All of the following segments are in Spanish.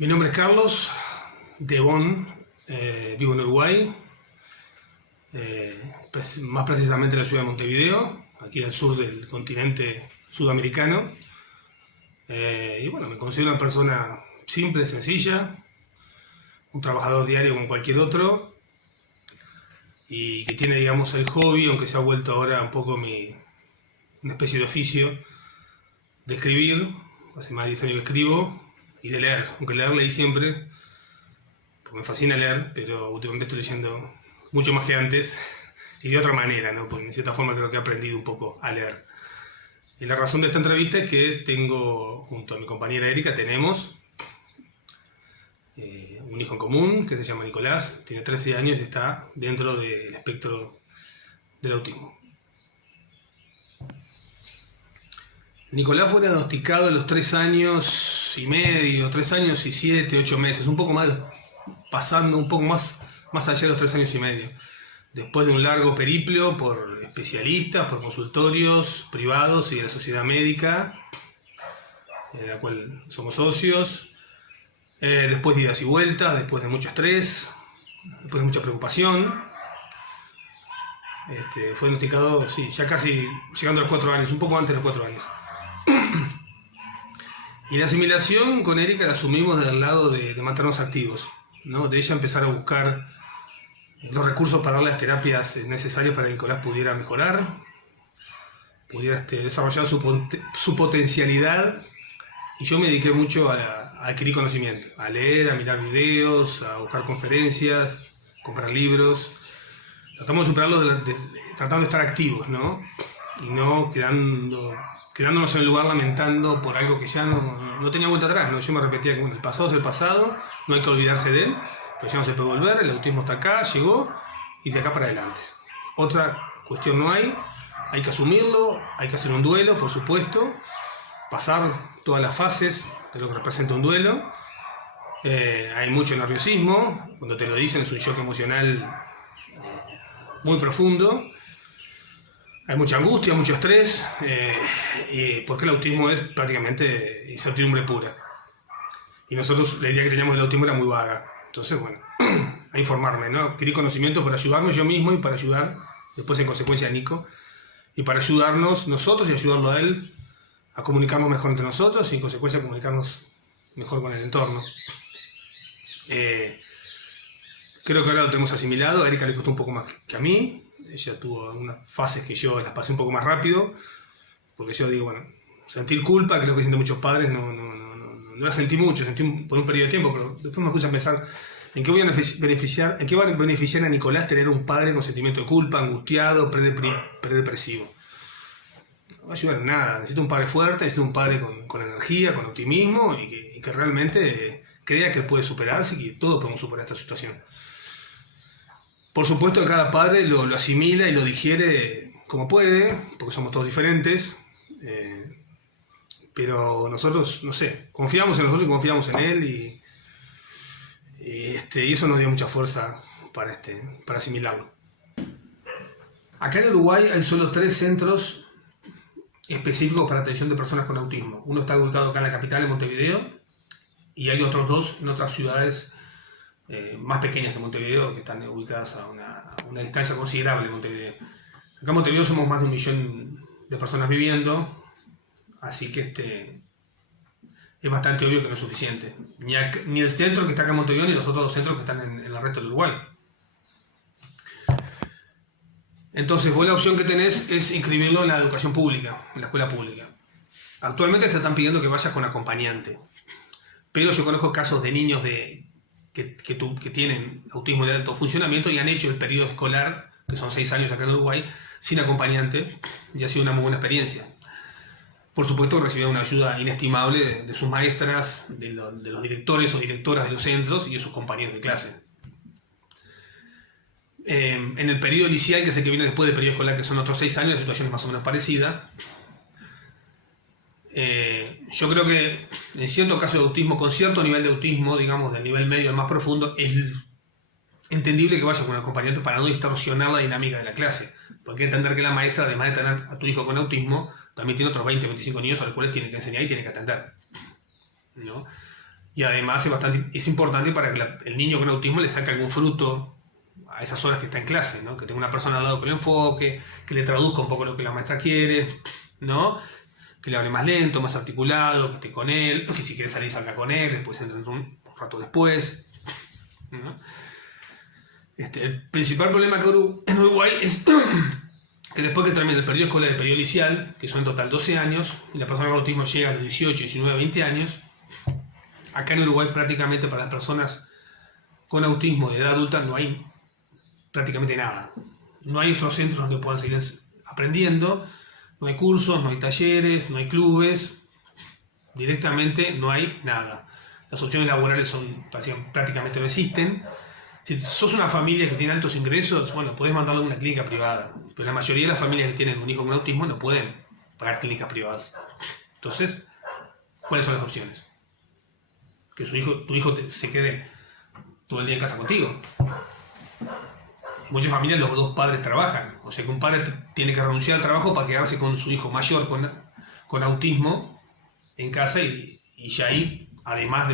Mi nombre es Carlos de Bonn, vivo en Uruguay, más precisamente en la ciudad de Montevideo, aquí al sur del continente sudamericano. Y bueno, me considero una persona simple, sencilla, un trabajador diario como cualquier otro, y que tiene, digamos, el hobby, aunque se ha vuelto ahora un poco una especie de oficio, de escribir. Hace más de 10 años que escribo, y de leer, aunque leí siempre, porque me fascina leer, pero últimamente estoy leyendo mucho más que antes, y de otra manera, ¿no? Porque en cierta forma creo que he aprendido un poco a leer. Y la razón de esta entrevista es que tengo, junto a mi compañera Erika, tenemos un hijo en común que se llama Nicolás, tiene 13 años y está dentro del espectro del autismo. Nicolás fue diagnosticado a los 3 años y medio, 3 años y 7, 8 meses, un poco más, pasando un poco más allá de los 3 años y medio. Después de un largo periplo por especialistas, por consultorios privados y de la sociedad médica, en la cual somos socios, después de idas y vueltas, después de mucho estrés, después de mucha preocupación, fue diagnosticado, sí, ya casi llegando a los 4 años, un poco antes de los 4 años. Y la asimilación con Erika la asumimos del lado de mantenernos activos, ¿no? De ella empezar a buscar los recursos para darle las terapias necesarias para que Nicolás pudiera mejorar, pudiera desarrollar su potencialidad. Y yo me dediqué mucho a adquirir conocimiento, a leer, a mirar videos, a buscar conferencias, comprar libros. Tratamos de superarlo tratando de estar activos, ¿no? Y no quedándonos en el lugar lamentando por algo que ya no tenía vuelta atrás, ¿no? Yo me repetía que bueno, el pasado es el pasado, no hay que olvidarse de él, pero ya no se puede volver, el autismo está acá, llegó, y de acá para adelante. Otra cuestión no hay que asumirlo, hay que hacer un duelo, por supuesto, pasar todas las fases de lo que representa un duelo. Hay mucho nerviosismo, cuando te lo dicen es un shock emocional muy profundo. Hay mucha angustia, mucho estrés, porque el autismo es prácticamente incertidumbre pura. Y nosotros la idea que teníamos del autismo era muy vaga. Entonces, bueno, a informarme, ¿no? Adquirir conocimiento para ayudarme yo mismo y para ayudar, después en consecuencia a Nico, y para ayudarnos nosotros y ayudarlo a él a comunicarnos mejor entre nosotros y en consecuencia a comunicarnos mejor con el entorno. Creo que ahora lo tenemos asimilado. A Erika le costó un poco más que a mí. Ella tuvo unas fases que yo las pasé un poco más rápido, porque yo digo, bueno, sentir culpa, que es lo que sienten muchos padres, no la sentí mucho, sentí por un periodo de tiempo, pero después me puse a pensar en qué va a beneficiar a Nicolás tener un padre con sentimiento de culpa, angustiado, predepresivo. No va a ayudar en nada. Necesito un padre fuerte, necesito un padre con energía, con optimismo y que realmente crea que él puede superarse y que todos podemos superar esta situación. Por supuesto que cada padre lo asimila y lo digiere como puede, porque somos todos diferentes, pero nosotros, no sé, confiamos en nosotros y confiamos en él y eso nos dio mucha fuerza para asimilarlo. Acá en Uruguay hay solo 3 centros específicos para atención de personas con autismo. Uno está ubicado acá en la capital, en Montevideo, y hay otros 2 en otras ciudades más pequeñas que Montevideo, que están ubicadas a una distancia considerable de Montevideo. Acá en Montevideo somos más de 1 millón de personas viviendo, así que es bastante obvio que no es suficiente. Ni el centro que está acá en Montevideo, ni los otros 2 centros que están en el resto del Uruguay. Entonces vos la opción que tenés es inscribirlo en la educación pública, en la escuela pública. Actualmente te están pidiendo que vayas con acompañante, pero yo conozco casos de niños que tienen autismo de alto funcionamiento y han hecho el periodo escolar, que son 6 años acá en Uruguay, sin acompañante, y ha sido una muy buena experiencia. Por supuesto, recibieron una ayuda inestimable de sus maestras, de los directores o directoras de los centros y de sus compañeros de clase. En el periodo inicial, que es el que viene después del periodo escolar, que son otros 6 años, la situación es más o menos parecida. Yo creo que en cierto caso de autismo, con cierto nivel de autismo, digamos del nivel medio al más profundo, es entendible que vayas con un acompañante para no distorsionar la dinámica de la clase. Porque hay que entender que la maestra, además de tener a tu hijo con autismo, también tiene otros 20 o 25 niños a los cuales tiene que enseñar y tiene que atender, ¿no? Y además es importante para que el niño con autismo le saque algún fruto a esas horas que está en clase, ¿no? Que tenga una persona al lado que lo enfoque, que le traduzca un poco lo que la maestra quiere, ¿no? Que le hable más lento, más articulado, que esté con él, que si quiere salir salga con él, después entre un rato después, ¿no? El principal problema que en Uruguay es que después que termina el periodo escolar y el periodo inicial, que son en total 12 años, y la persona con autismo llega a los 18, 19, 20 años, acá en Uruguay prácticamente para las personas con autismo de edad adulta no hay prácticamente nada. No hay otros centros donde puedan seguir aprendiendo, no hay cursos, no hay talleres, no hay clubes, directamente no hay nada. Las opciones laborales prácticamente no existen. Si sos una familia que tiene altos ingresos, bueno, podés mandarlo a una clínica privada, pero la mayoría de las familias que tienen un hijo con autismo no pueden pagar clínicas privadas. Entonces, ¿cuáles son las opciones? Que tu hijo se quede todo el día en casa contigo. En muchas familias los dos padres trabajan, o sea que un padre tiene que renunciar al trabajo para quedarse con su hijo mayor con autismo en casa y ya ahí, además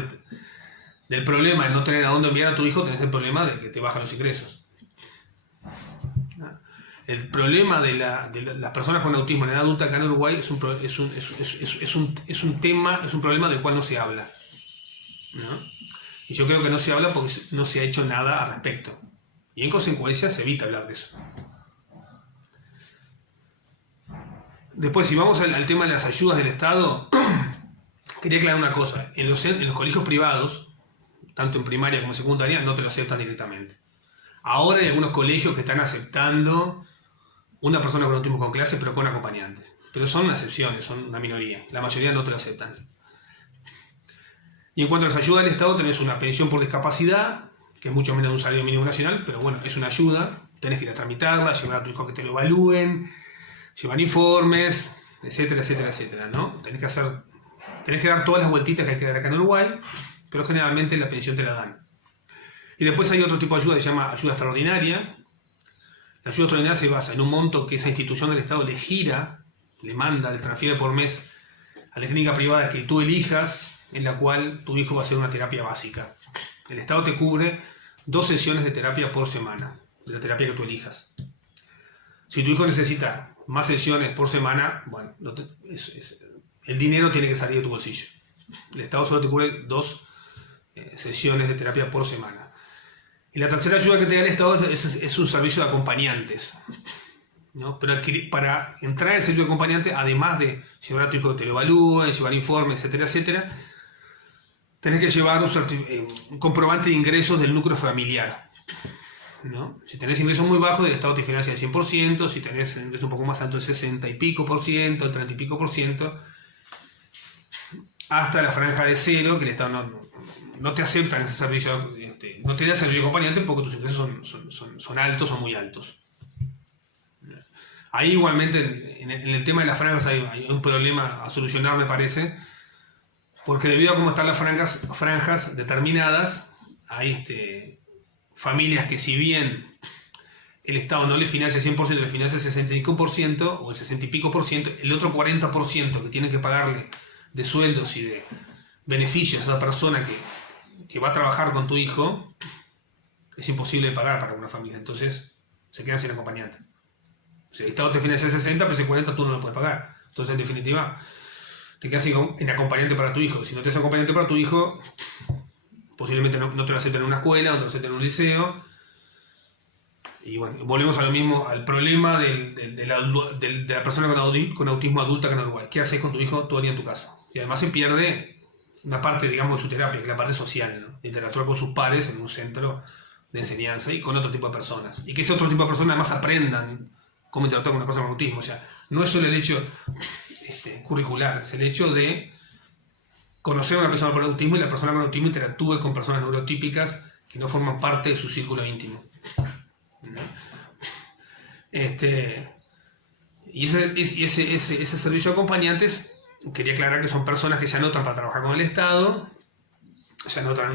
del problema de no tener a dónde enviar a tu hijo, tenés el problema de que te bajan los ingresos. El problema de las personas con autismo en edad adulta acá en Uruguay es un problema del cual no se habla, ¿no? Y yo creo que no se habla porque no se ha hecho nada al respecto. Y en consecuencia se evita hablar de eso. Después, si vamos al tema de las ayudas del Estado, quería aclarar una cosa. En los colegios privados, tanto en primaria como en secundaria, no te lo aceptan directamente. Ahora hay algunos colegios que están aceptando una persona con autismo con clase, pero con acompañantes. Pero son excepciones, son una minoría. La mayoría no te lo aceptan. Y en cuanto a las ayudas del Estado, tenés una pensión por discapacidad, que es mucho menos de un salario mínimo nacional, pero bueno, es una ayuda. Tenés que ir a tramitarla, llevar a tu hijo que te lo evalúen, llevar informes, etcétera, etcétera, etcétera, ¿no? Tenés que dar todas las vueltitas que hay que dar acá en Uruguay, pero generalmente la pensión te la dan. Y después hay otro tipo de ayuda que se llama ayuda extraordinaria. La ayuda extraordinaria se basa en un monto que esa institución del Estado le gira, le manda, le transfiere por mes a la clínica privada que tú elijas, en la cual tu hijo va a hacer una terapia básica. El Estado te cubre 2 sesiones de terapia por semana, de la terapia que tú elijas. Si tu hijo necesita más sesiones por semana, bueno, el dinero tiene que salir de tu bolsillo. El Estado solo te cubre 2 sesiones de terapia por semana. Y la tercera ayuda que te da el Estado es un servicio de acompañantes, ¿no? Pero para entrar en el servicio de acompañante, además de llevar a tu hijo que te lo evalúen, llevar informes, etcétera, etcétera, tenés que llevar un comprobante de ingresos del núcleo familiar, ¿no? Si tenés ingresos muy bajos, el Estado te financia el 100%, si tenés ingresos un poco más alto, el 60 y pico por ciento, el 30 y pico por ciento, hasta la franja de cero, que el Estado no te acepta en ese servicio, no te da servicio de acompañante porque tus ingresos son altos o muy altos. Ahí igualmente, en el tema de las franjas hay un problema a solucionar, me parece, porque debido a cómo están las franjas determinadas, hay familias que si bien el Estado no le financia el 100%, le financia el 65% o el 60 y pico por ciento, el otro 40% que tienen que pagarle de sueldos y de beneficios a esa persona que va a trabajar con tu hijo, es imposible de pagar para una familia, entonces se quedan sin acompañante. O sea, el Estado te financia el 60, pero ese 40 tú no lo puedes pagar. Entonces, en definitiva, te quedas en acompañante para tu hijo. Si no tienes acompañante para tu hijo, posiblemente no te lo acepten en una escuela, no te lo acepten en un liceo. Y bueno, volvemos a lo mismo, al problema de la persona con autismo adulta acá en Uruguay. ¿Qué haces con tu hijo todo el día en tu casa? Y además se pierde una parte, digamos, de su terapia, que es la parte social, ¿no? De interactuar con sus pares en un centro de enseñanza y con otro tipo de personas. Y que ese otro tipo de personas además aprendan cómo interactuar con una persona con autismo. O sea, no es solo el hecho curricular, es el hecho de conocer a una persona con autismo y la persona con autismo interactúe con personas neurotípicas que no forman parte de su círculo íntimo. Y ese servicio de acompañantes, quería aclarar que son personas que se anotan para trabajar con el Estado, se anotan en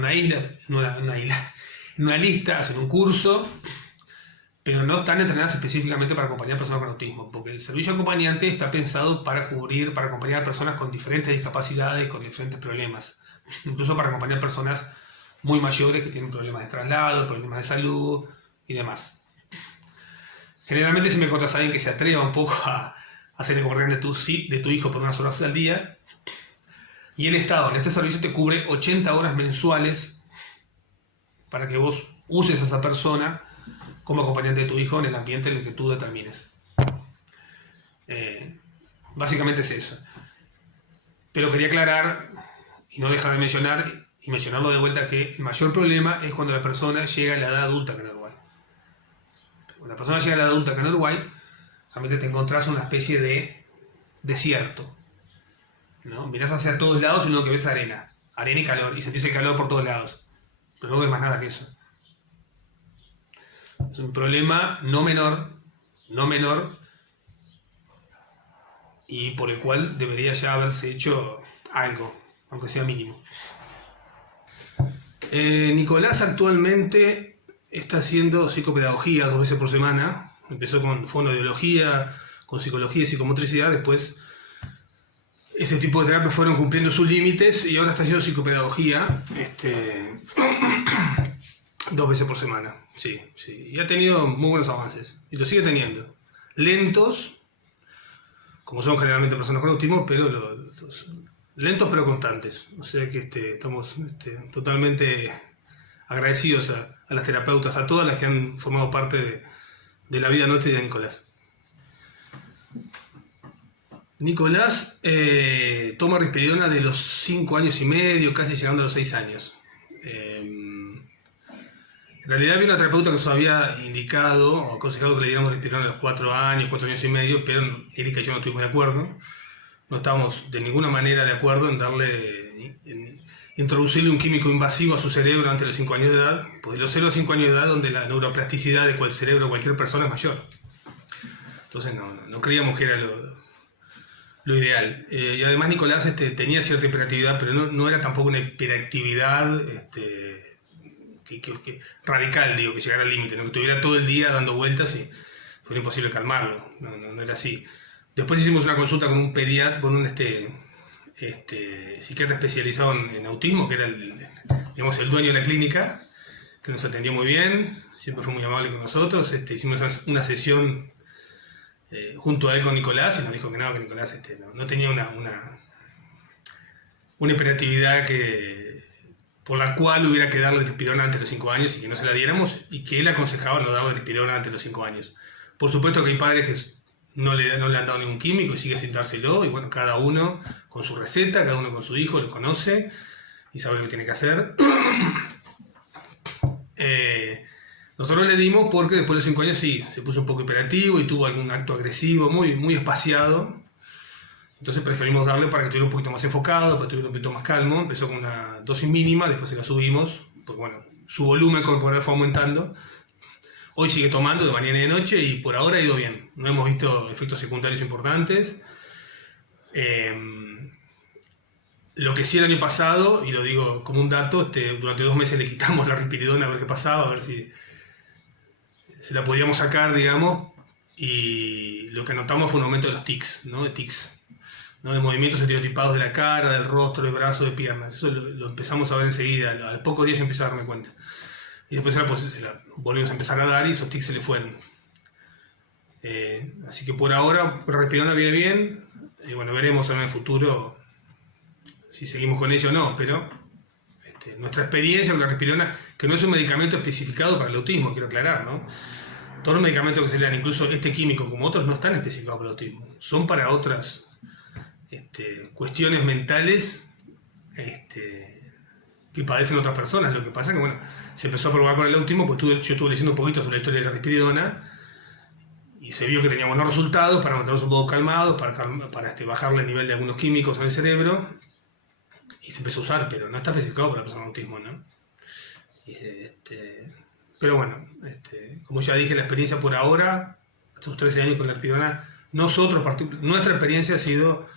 una lista, hacen un curso, pero no están entrenadas específicamente para acompañar a personas con autismo, porque el servicio acompañante está pensado para acompañar a personas con diferentes discapacidades y con diferentes problemas, incluso para acompañar personas muy mayores que tienen problemas de traslado, problemas de salud y demás. Generalmente si me encuentras a alguien que se atreva un poco a hacer el guardián de tu hijo por unas horas al día, y el Estado en este servicio te cubre 80 horas mensuales para que vos uses a esa persona como acompañante de tu hijo en el ambiente en el que tú determines. Básicamente es eso. Pero quería aclarar, y no dejar de mencionar, y mencionarlo de vuelta, que el mayor problema es cuando la persona llega a la edad adulta acá en Uruguay. Cuando la persona llega a la edad adulta acá en Uruguay, realmente te encontrás en una especie de desierto, ¿no? Mirás hacia todos lados y lo que ves es arena y calor, y sentís el calor por todos lados, pero no ves más nada que eso. Es un problema no menor, y por el cual debería ya haberse hecho algo, aunque sea mínimo. Nicolás actualmente está haciendo psicopedagogía 2 veces por semana. Empezó con fonoaudiología, con psicología y psicomotricidad. Después ese tipo de terapias fueron cumpliendo sus límites y ahora está haciendo psicopedagogía 2 veces por semana. Sí. Y ha tenido muy buenos avances. Y lo sigue teniendo. Lentos, como son generalmente personas con autismo, pero lentos pero constantes. O sea que estamos totalmente agradecidos a las terapeutas, a todas las que han formado parte de la vida nuestra y de Nicolás. Nicolás toma risperidona de los 5 años y medio, casi llegando a los 6 años. En realidad había una terapeuta que nos había indicado o aconsejado que le diéramos risperidona a los 4 años y medio, pero Erika y yo no estuvimos de acuerdo. No estábamos de ninguna manera de acuerdo en introducirle un químico invasivo a su cerebro antes de los 5 años de edad, pues de los 0 a 5 años de edad, donde la neuroplasticidad del cerebro de cualquier persona es mayor. Entonces no creíamos que era lo ideal. Y además Nicolás tenía cierta hiperactividad, pero no era tampoco una hiperactividad que radical, digo, que llegara al límite, ¿no? Que estuviera todo el día dando vueltas y fue imposible calmarlo. No era así. Después hicimos una consulta con un pediatra, con un psiquiatra especializado en autismo, que era el dueño de la clínica, que nos atendió muy bien, siempre fue muy amable con nosotros. Hicimos una sesión junto a él con Nicolás y nos dijo que Nicolás no tenía una hiperactividad por la cual hubiera que darle risperidona antes de los 5 años y que no se la diéramos, y que él aconsejaba no darle risperidona antes de los 5 años. Por supuesto que hay padres que no le han dado ningún químico y sigue sin dárselo, y bueno, cada uno con su receta, cada uno con su hijo, lo conoce y sabe lo que tiene que hacer. Nosotros le dimos porque después de los 5 años sí, se puso un poco hiperactivo y tuvo algún acto agresivo muy espaciado. Entonces preferimos darle para que estuviera un poquito más enfocado, para que estuviera un poquito más calmo. Empezó con una dosis mínima, después se la subimos, porque bueno, su volumen corporal fue aumentando. Hoy sigue tomando de mañana y de noche y por ahora ha ido bien. No hemos visto efectos secundarios importantes. Lo que sí el año pasado, y lo digo como un dato, durante 2 meses le quitamos la risperidona a ver qué pasaba, a ver si se la podíamos sacar, digamos, y lo que notamos fue un aumento de los tics, ¿no? De tics, ¿no? De movimientos estereotipados de la cara, del rostro, del brazo, de piernas. Eso lo empezamos a ver enseguida, al poco día yo empecé a darme cuenta. Y después se la volvimos a empezar a dar y esos tics se le fueron. Así que por ahora la risperidona viene bien, y bueno, veremos en el futuro si seguimos con ello o no, pero nuestra experiencia con la risperidona, que no es un medicamento especificado para el autismo, quiero aclarar, ¿no? Todos los medicamentos que se le dan, incluso este químico como otros, no están especificados para el autismo, son para otras cuestiones mentales que padecen otras personas. Lo que pasa es que, bueno, se empezó a probar con el autismo, pues yo estuve leyendo un poquito sobre la historia de la risperidona y se vio que tenía buenos resultados para mantenernos un poco calmados, para bajarle el nivel de algunos químicos en el cerebro, y se empezó a usar, pero no está especificado para la persona con autismo, ¿no? Pero bueno, como ya dije, la experiencia por ahora, estos 13 años con la risperidona, nuestra experiencia ha sido,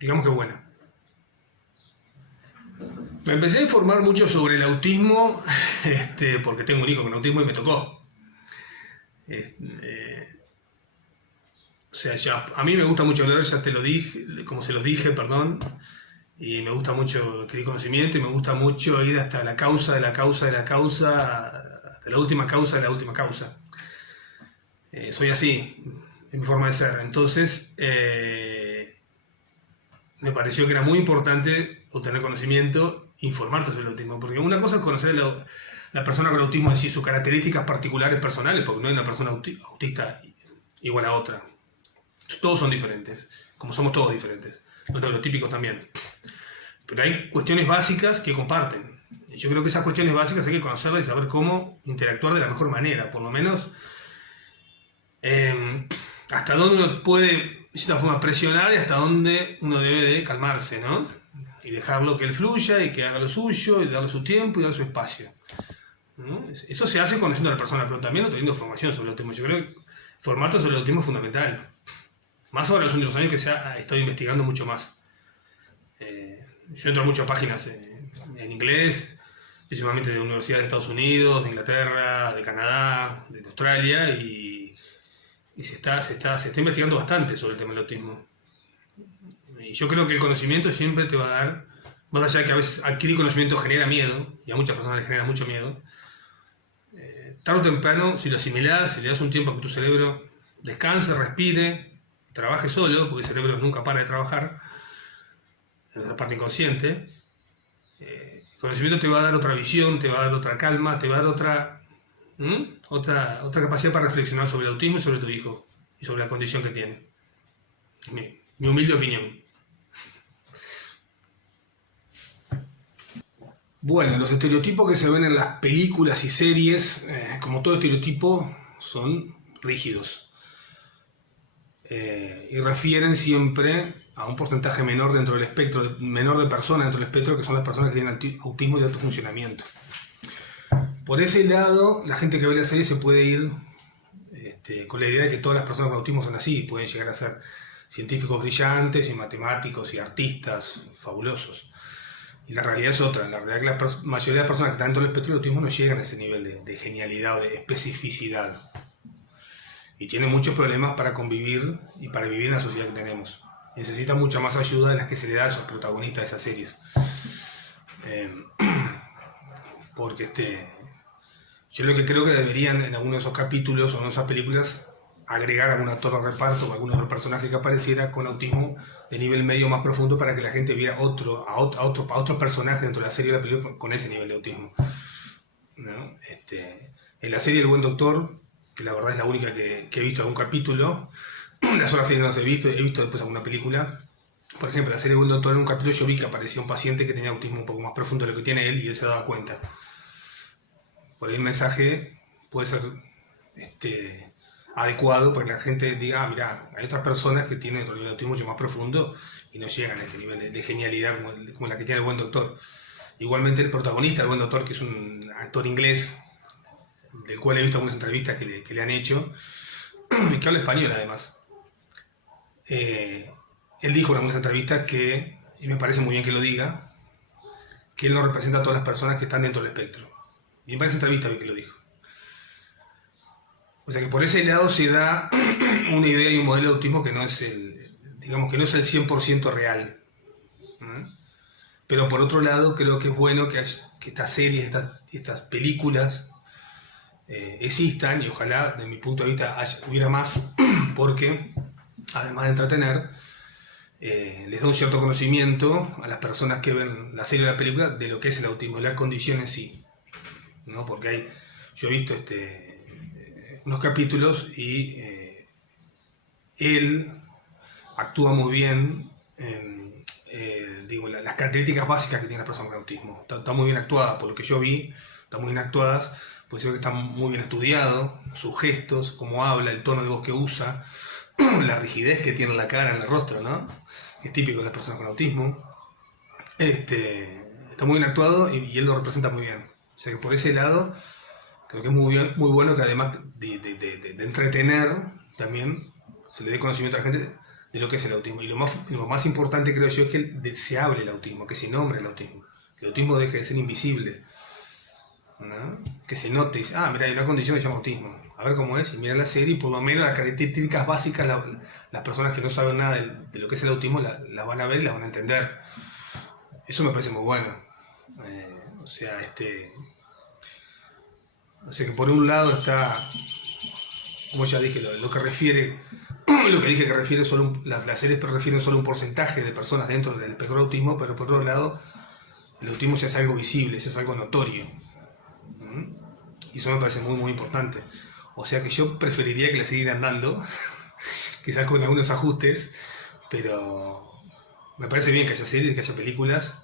digamos que buena. Me empecé a informar mucho sobre el autismo, porque tengo un hijo con autismo y me tocó. O sea, a mí me gusta mucho leer, ya te lo dije, como se los dije, perdón. y me gusta mucho adquirir conocimiento y me gusta mucho ir hasta la causa de la causa de la causa, hasta la última causa de la última causa. Soy así, es mi forma de ser. Entonces, me pareció que era muy importante obtener conocimiento, informarte sobre el autismo, porque una cosa es conocer la persona con autismo, es decir, sus características particulares personales, porque no hay una persona autista igual a otra. Todos son diferentes, como somos todos diferentes, los neurotípicos también. Pero hay cuestiones básicas que comparten. Y yo creo que esas cuestiones básicas hay que conocerlas y saber cómo interactuar de la mejor manera, por lo menos hasta dónde uno puede, de cierta forma, presionar y hasta dónde uno debe de calmarse, ¿no? Y dejarlo que él fluya y que haga lo suyo y darle su tiempo y darle su espacio, ¿no? Eso se hace conociendo a la persona, pero también obteniendo formación sobre el autismo. Yo creo que formarte sobre el autismo es fundamental. Más ahora en los últimos años que se ha estado investigando mucho más. Yo entro a muchas páginas en inglés, principalmente de universidades de Estados Unidos, de Inglaterra, de Canadá, de Australia, y se está investigando bastante sobre el tema del autismo. Y yo creo que el conocimiento siempre te va a dar, más allá de que a veces adquirir conocimiento genera miedo, y a muchas personas les genera mucho miedo, tarde o temprano, si lo asimilás, si le das un tiempo a que tu cerebro descanse, respire, trabaje solo, porque el cerebro nunca para de trabajar, en la parte inconsciente, el conocimiento te va a dar otra visión, te va a dar otra calma, te va a dar otra capacidad para reflexionar sobre el autismo y sobre tu hijo, y sobre la condición que tiene. Mi humilde opinión. Bueno, los estereotipos que se ven en las películas y series, como todo estereotipo, son rígidos. Y refieren siempre a un porcentaje menor dentro del espectro, menor de personas dentro del espectro, que son las personas que tienen autismo de alto funcionamiento. Por ese lado, la gente que ve la serie se puede ir con la idea de que todas las personas con autismo son así, pueden llegar a ser científicos brillantes y matemáticos y artistas fabulosos. Y la realidad es otra. La realidad es que la mayoría de las personas que están dentro del espectro del autismo no llegan a ese nivel de genialidad o de especificidad. Y tienen muchos problemas para convivir y para vivir en la sociedad que tenemos. Necesitan mucha más ayuda de las que se le da a esos protagonistas de esas series. Porque yo lo que creo que deberían en alguno de esos capítulos o en esas películas agregar algún actor de reparto o algún otro personaje que apareciera con autismo de nivel medio más profundo para que la gente viera a otro personaje dentro de la serie o la película con ese nivel de autismo, ¿no? En la serie El Buen Doctor, que la verdad es la única que he visto algún capítulo, las otras series no las he visto después alguna película. Por ejemplo, en la serie El Buen Doctor, en un capítulo yo vi que aparecía un paciente que tenía autismo un poco más profundo de lo que tiene él y él se daba cuenta. Por ahí el mensaje puede ser adecuado para que la gente diga, mira, hay otras personas que tienen otro nivel de autismo mucho más profundo y no llegan a este nivel de genialidad como la que tiene El Buen Doctor. Igualmente el protagonista del Buen Doctor, que es un actor inglés, del cual he visto algunas entrevistas que le han hecho, y que habla español además. Él dijo en algunas entrevistas que, y me parece muy bien que lo diga, que él no representa a todas las personas que están dentro del espectro. Y en varias entrevistas vi que lo dijo. O sea que por ese lado se da una idea y un modelo de autismo que no es digamos que no es el 100% real, ¿no? Pero por otro lado creo que es bueno que estas series, estas películas existan, y ojalá, de mi punto de vista, hubiera más, porque además de entretener, les da un cierto conocimiento a las personas que ven la serie o la película de lo que es el autismo, de la condición en sí, ¿no? Porque yo he visto unos capítulos y él actúa muy bien las características básicas que tiene la persona con autismo. Está muy bien actuada, por lo que yo vi, están muy bien actuadas, pues creo que está muy bien estudiado, sus gestos, cómo habla, el tono de voz que usa, la rigidez que tiene en la cara, en el rostro, ¿no? Que es típico de las personas con autismo. Está muy bien actuado y él lo representa muy bien. O sea que por ese lado creo que es muy bueno que además de entretener, también se le dé conocimiento a la gente de lo que es el autismo. Y lo más importante, creo yo, es que se hable el autismo, que se nombre el autismo. Que el autismo deje de ser invisible, ¿no? Que se note, mira, hay una condición que se llama autismo. A ver cómo es, y mira la serie, y por lo menos las características básicas, las personas que no saben nada de lo que es el autismo, las van a ver y las van a entender. Eso me parece muy bueno. O sea que por un lado está, como ya dije, lo que refiere, lo que dije que refiere las series refieren solo un porcentaje de personas dentro del espectro de autismo, pero por otro lado, el autismo ya es algo visible, ya es algo notorio. Y eso me parece muy, muy importante. O sea que yo preferiría que la siguieran dando, quizás con algunos ajustes, pero me parece bien que haya series, que haya películas.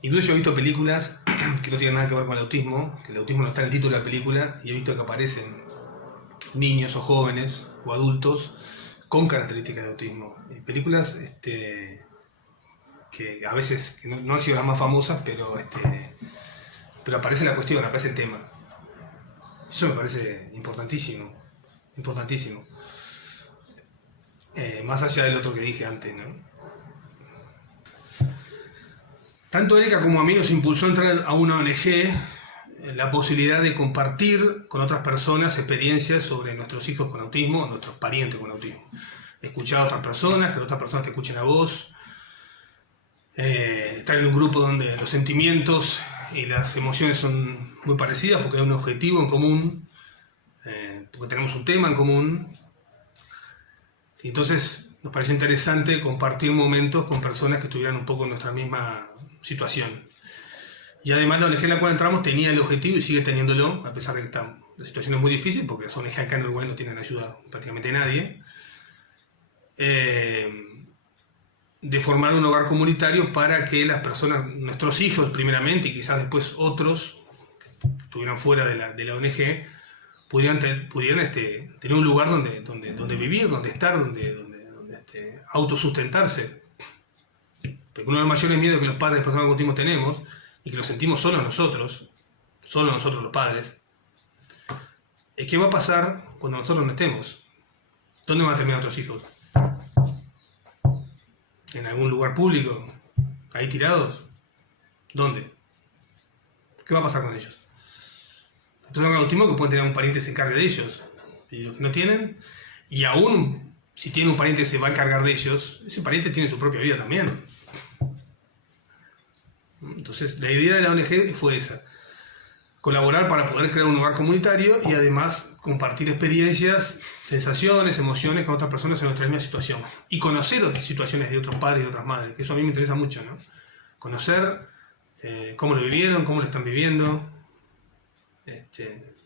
Incluso yo he visto películas que no tienen nada que ver con el autismo, que el autismo no está en el título de la película, y he visto que aparecen niños o jóvenes o adultos con características de autismo. Películas que a veces que no han sido las más famosas, pero aparece la cuestión, aparece el tema. Eso me parece importantísimo, importantísimo. Más allá del otro que dije antes, ¿no? Tanto Erika como a mí nos impulsó a entrar a una ONG la posibilidad de compartir con otras personas experiencias sobre nuestros hijos con autismo, o nuestros parientes con autismo. Escuchar a otras personas, que otras personas te escuchen a vos. Estar en un grupo donde los sentimientos y las emociones son muy parecidas porque hay un objetivo en común, porque tenemos un tema en común. Y entonces nos pareció interesante compartir momentos con personas que estuvieran un poco en nuestra misma situación. Y además la ONG en la cual entramos tenía el objetivo y sigue teniéndolo, a pesar de que la situación es muy difícil, porque las ONG acá en Uruguay no tienen ayuda prácticamente nadie, de formar un hogar comunitario para que las personas, nuestros hijos primeramente y quizás después otros que estuvieran fuera de la ONG, pudieran tener un lugar donde vivir, donde estar, donde autosustentarse. Porque uno de los mayores miedos que los padres de personas con autismo tenemos, y que lo sentimos solo nosotros los padres, es qué va a pasar cuando nosotros no estemos. ¿Dónde van a terminar nuestros hijos? ¿En algún lugar público? ¿Ahí tirados? ¿Dónde? ¿Qué va a pasar con ellos? Las personas con autismo que pueden tener un pariente que se encargue de ellos, y los que no tienen, y aún si tienen un pariente que se va a encargar de ellos, ese pariente tiene su propia vida también. Entonces, la idea de la ONG fue esa: colaborar para poder crear un hogar comunitario y además compartir experiencias, sensaciones, emociones con otras personas en nuestra misma situación. Y conocer otras situaciones de otros padres y de otras madres, que eso a mí me interesa mucho, ¿no? Conocer cómo lo vivieron, cómo lo están viviendo,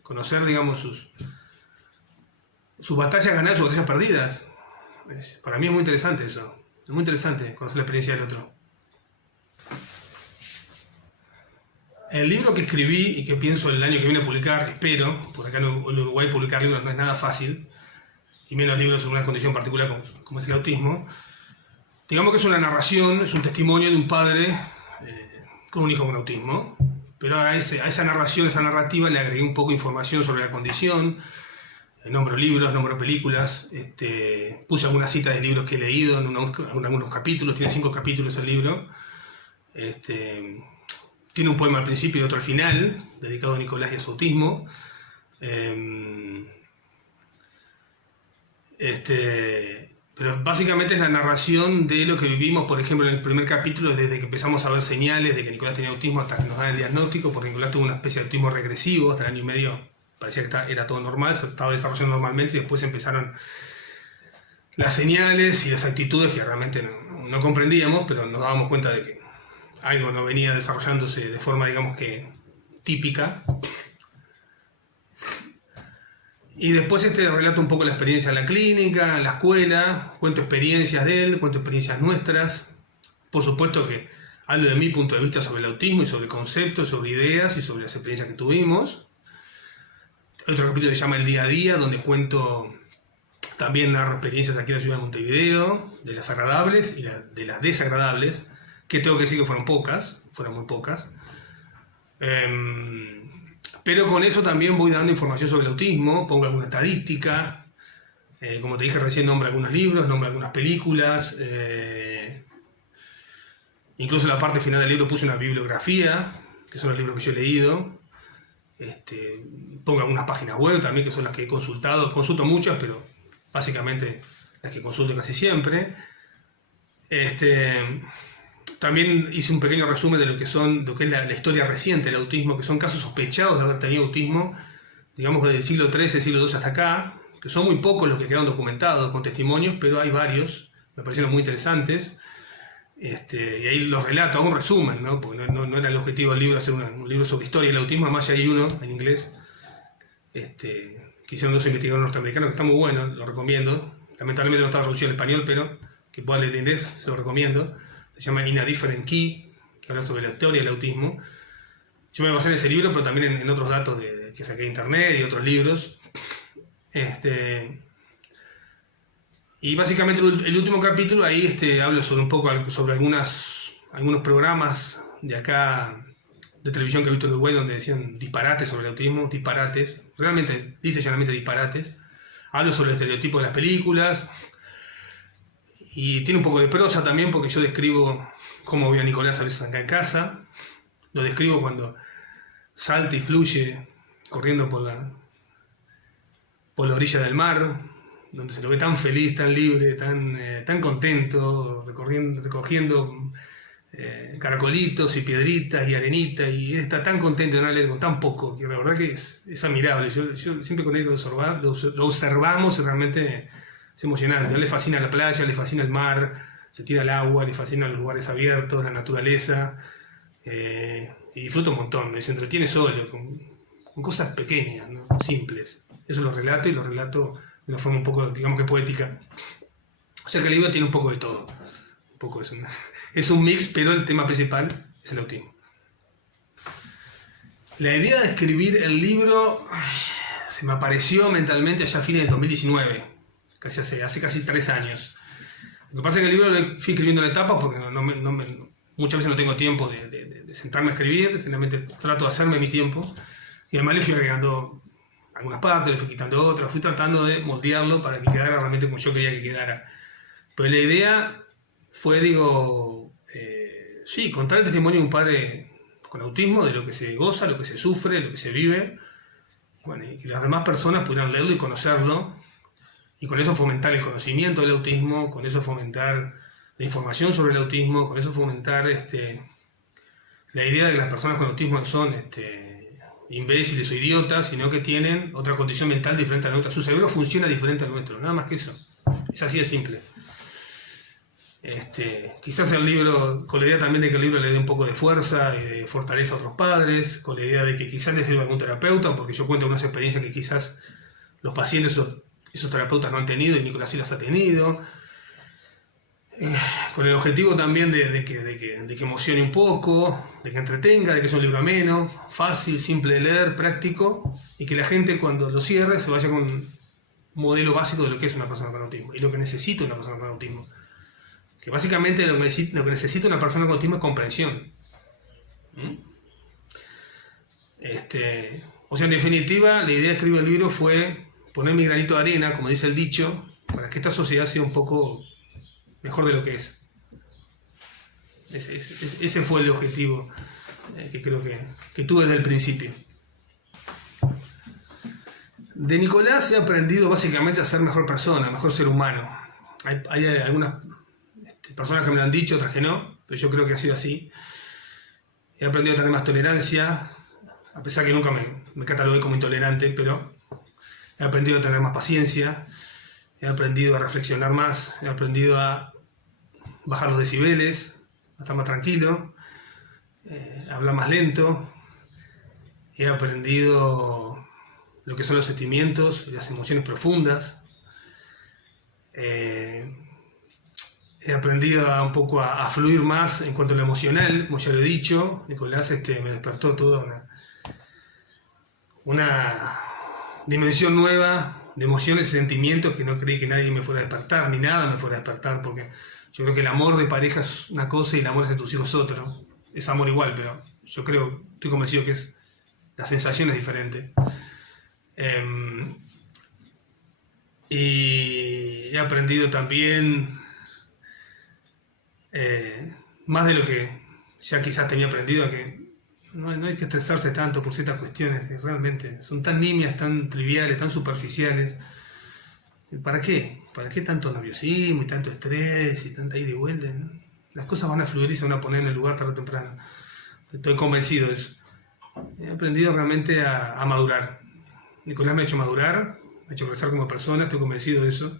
conocer, digamos, sus batallas ganadas, sus batallas perdidas. Para mí es muy interesante eso, es muy interesante conocer la experiencia del otro. El libro que escribí y que pienso el año que viene publicar, espero, por acá en Uruguay publicar libros no es nada fácil, y menos libros en una condición particular como es el autismo, digamos que es una narración, es un testimonio de un padre con un hijo con autismo, pero a esa narración, esa narrativa le agregué un poco de información sobre la condición, nombro libros, nombro películas, puse algunas citas de libros que he leído en algunos capítulos, tiene 5 capítulos el libro. Tiene un poema al principio y otro al final, dedicado a Nicolás y a su autismo. Pero básicamente es la narración de lo que vivimos, por ejemplo, en el primer capítulo, desde que empezamos a ver señales de que Nicolás tenía autismo hasta que nos dan el diagnóstico, porque Nicolás tuvo una especie de autismo regresivo, hasta el año y medio parecía que era todo normal, se estaba desarrollando normalmente, y después empezaron las señales y las actitudes que realmente no comprendíamos, pero nos dábamos cuenta de que algo no venía desarrollándose de forma, digamos que, típica. Y después relata un poco la experiencia en la clínica, en la escuela, cuento experiencias de él, cuento experiencias nuestras. Por supuesto que hablo de mi punto de vista sobre el autismo y sobre conceptos, sobre ideas y sobre las experiencias que tuvimos. Otro capítulo se llama El día a día, donde cuento, también narro experiencias aquí en la ciudad de Montevideo, de las agradables y de las desagradables, que tengo que decir que fueron muy pocas. Pero con eso también voy dando información sobre el autismo, pongo alguna estadística, como te dije recién, nombro algunos libros, nombro algunas películas, incluso en la parte final del libro puse una bibliografía, que son los libros que yo he leído, pongo algunas páginas web también, que son las que he consultado, consulto muchas, pero básicamente las que consulto casi siempre. También hice un pequeño resumen de lo que es la historia reciente del autismo, que son casos sospechados de haber tenido autismo, digamos desde el siglo XIII, siglo II hasta acá, que son muy pocos los que quedaron documentados con testimonios, pero hay varios, me parecieron muy interesantes. Y ahí los relato, hago un resumen, ¿no? Porque no era el objetivo del libro hacer un libro sobre historia del autismo, además ya hay uno en inglés, que hicieron dos investigadores norteamericanos, que está muy bueno, lo recomiendo. Lamentablemente no está traducido al español, pero que pueda leer en inglés, se lo recomiendo. Se llama In a Different Key, que habla sobre la historia del autismo. Yo me basé en ese libro, pero también en otros datos que saqué de internet y otros libros. Y básicamente el último capítulo, ahí hablo sobre un poco sobre algunos programas de acá de televisión que he visto en Uruguay donde decían disparates sobre el autismo, disparates, realmente, dice llanamente disparates. Hablo sobre el estereotipo de las películas y tiene un poco de prosa también porque yo describo cómo veo a Nicolás a veces acá en casa, lo describo cuando salta y fluye corriendo por la orilla del mar, donde se lo ve tan feliz, tan libre, tan contento, recogiendo caracolitos y piedritas y arenita, y él está tan contento de no leer con tan poco, que la verdad que es admirable. Yo siempre con él lo observamos y realmente es emocionante. A él le fascina la playa, le fascina el mar, se tira al agua, le fascinan los lugares abiertos, la naturaleza, y disfruta un montón, se entretiene solo, con cosas pequeñas, ¿no? Simples. Eso lo relato y lo relato de una forma un poco, digamos que poética. O sea que el libro tiene un poco de todo. Un poco es un mix, pero el tema principal es el autismo. La idea de escribir el libro se me apareció mentalmente allá a fines de 2019, hace casi 3 años. Lo que pasa es que el libro lo fui escribiendo en etapas porque muchas veces no tengo tiempo de sentarme a escribir, generalmente trato de hacerme mi tiempo, y además le fui agregando algunas partes, le fui quitando otras, fui tratando de moldearlo para que quedara realmente como yo quería que quedara. Pero la idea fue, contar el testimonio de un padre con autismo, de lo que se goza, lo que se sufre, lo que se vive, bueno, y que las demás personas pudieran leerlo y conocerlo, y con eso fomentar el conocimiento del autismo, con eso fomentar la información sobre el autismo, con eso fomentar la idea de que las personas con autismo no son imbéciles o idiotas, sino que tienen otra condición mental diferente a la nuestra. Su cerebro funciona diferente al nuestro, nada más que eso. Es así de simple. Quizás el libro, con la idea también de que el libro le dé un poco de fuerza y de fortaleza a otros padres, con la idea de que quizás le sirva a algún terapeuta, porque yo cuento unas experiencias que quizás los pacientes, esos terapeutas no han tenido y Nicolás sí las ha tenido. Con el objetivo también de que emocione un poco, de que entretenga, de que sea un libro ameno, fácil, simple de leer, práctico, y que la gente cuando lo cierre se vaya con un modelo básico de lo que es una persona con autismo y lo que necesita una persona con autismo. Que básicamente lo que necesita una persona con autismo es comprensión. O sea, en definitiva, la idea de escribir el libro fue poner mi granito de arena, como dice el dicho, para que esta sociedad sea un poco mejor de lo que es. Ese fue el objetivo que creo que tuve desde el principio. De Nicolás he aprendido básicamente a ser mejor persona, mejor ser humano. Hay algunas personas que me lo han dicho, otras que no, pero yo creo que ha sido así. He aprendido a tener más tolerancia, a pesar que nunca me catalogué como intolerante, pero he aprendido a tener más paciencia, he aprendido a reflexionar más, he aprendido a bajar los decibeles, a estar más tranquilo, a hablar más lento, he aprendido lo que son los sentimientos y las emociones profundas, he aprendido un poco a fluir más en cuanto a lo emocional, como ya lo he dicho. Nicolás me despertó toda una dimensión nueva de emociones y sentimientos que no creí que nadie me fuera a despertar, ni nada me fuera a despertar, porque yo creo que el amor de pareja es una cosa y el amor hacia tus hijos es otro. Es amor igual, pero yo estoy convencido que la sensación es diferente. Y he aprendido también más de lo que ya quizás tenía aprendido, que no hay que estresarse tanto por ciertas cuestiones que realmente son tan nimias, tan triviales, tan superficiales. ¿Para qué? ¿Para qué tanto nerviosismo y tanto estrés y tanta ida y vuelta? las cosas van a fluir y se van a poner en el lugar tarde o temprano. Estoy convencido de eso. He aprendido realmente a madurar. Nicolás me ha hecho madurar, me ha hecho crecer como persona, estoy convencido de eso.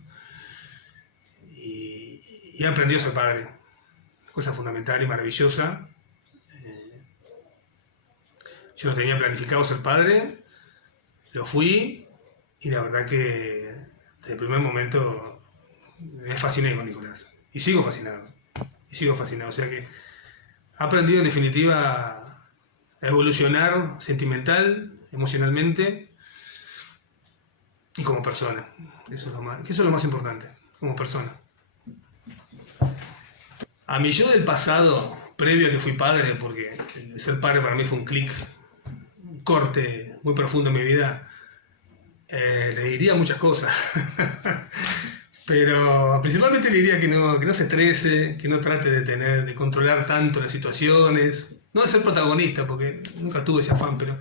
Y he aprendido a ser padre. Cosa fundamental y maravillosa. Yo no tenía planificado ser padre, lo fui, y la verdad que desde el primer momento me fasciné con Nicolás. Y sigo fascinado. O sea que he aprendido en definitiva a evolucionar sentimental, emocionalmente y como persona. Eso es lo más importante, como persona. A mi yo del pasado, previo a que fui padre, porque el ser padre para mí fue un clic, un corte muy profundo en mi vida, le diría muchas cosas. Pero principalmente le diría que no se estrese, que no trate de controlar tanto las situaciones, no de ser protagonista, porque nunca tuve ese afán, pero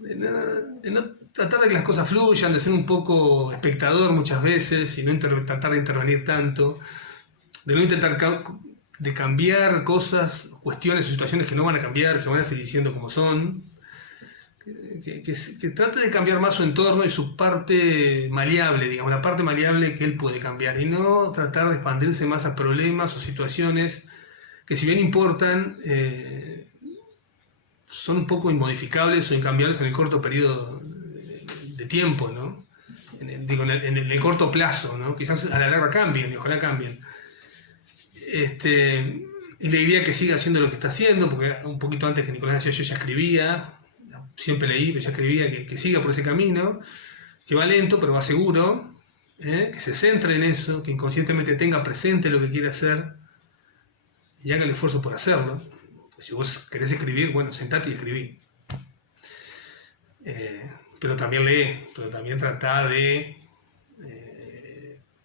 de no tratar de que las cosas fluyan, de ser un poco espectador muchas veces y no tratar de intervenir tanto, de no intentar de cambiar cosas, cuestiones o situaciones que no van a cambiar, que van a seguir siendo como son. Que trate de cambiar más su entorno y su parte maleable, digamos, la parte maleable que él puede cambiar, y no tratar de expandirse más a problemas o situaciones que, si bien importan, son un poco inmodificables o incambiables en el corto periodo de tiempo, ¿no? En el corto plazo, ¿no? Quizás a la larga cambien, y ojalá cambien. Y le diría que siga haciendo lo que está haciendo, porque un poquito antes que Nicolás nació yo ya escribía. Siempre leí, pero ya escribía, que siga por ese camino, que va lento, pero va seguro, que se centre en eso, que inconscientemente tenga presente lo que quiere hacer y haga el esfuerzo por hacerlo. Pues si vos querés escribir, bueno, sentate y escribí. Pero también lee, pero también trata de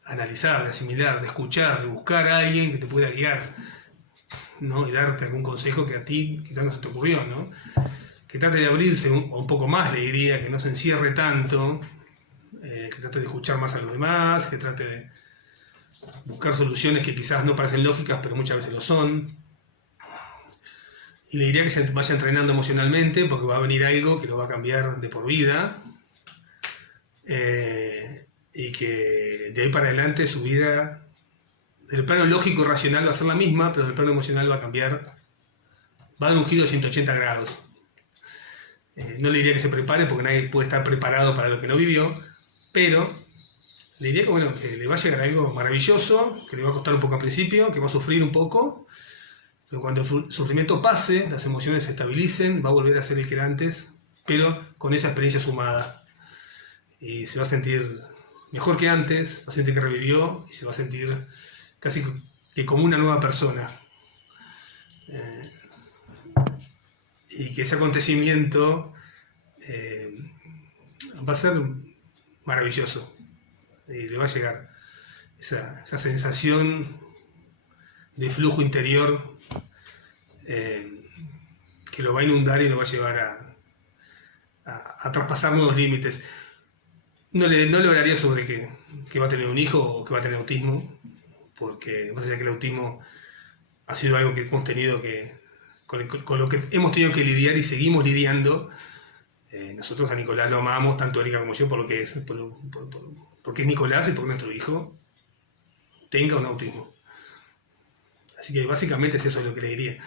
analizar, de asimilar, de escuchar, de buscar a alguien que te pueda guiar, ¿no? Y darte algún consejo que a ti quizás no se te ocurrió, ¿no? Que trate de abrirse un poco más, le diría, que no se encierre tanto, que trate de escuchar más a los demás, que trate de buscar soluciones que quizás no parecen lógicas, pero muchas veces lo son. Y le diría que se vaya entrenando emocionalmente, porque va a venir algo que lo va a cambiar de por vida, y que de ahí para adelante su vida, del plano lógico y racional, va a ser la misma, pero del plano emocional va a cambiar, va a dar un giro de 180 grados. No le diría que se prepare, porque nadie puede estar preparado para lo que no vivió, pero le diría que, bueno, que le va a llegar algo maravilloso, que le va a costar un poco al principio, que va a sufrir un poco, pero cuando el sufrimiento pase, las emociones se estabilicen, va a volver a ser el que era antes, pero con esa experiencia sumada. Y se va a sentir mejor que antes, va a sentir que revivió y se va a sentir casi que como una nueva persona. Y que ese acontecimiento va a ser maravilloso, y le va a llegar esa sensación de flujo interior que lo va a inundar y lo va a llevar a traspasar nuevos límites. No le hablaría sobre que va a tener un hijo o que va a tener autismo, porque más allá que el autismo ha sido algo que hemos tenido con lo que hemos tenido que lidiar y seguimos lidiando. Nosotros a Nicolás lo amamos, tanto Erika como yo, por lo que es, porque es Nicolás y porque nuestro hijo tenga un autismo. Así que básicamente es eso lo que le diría.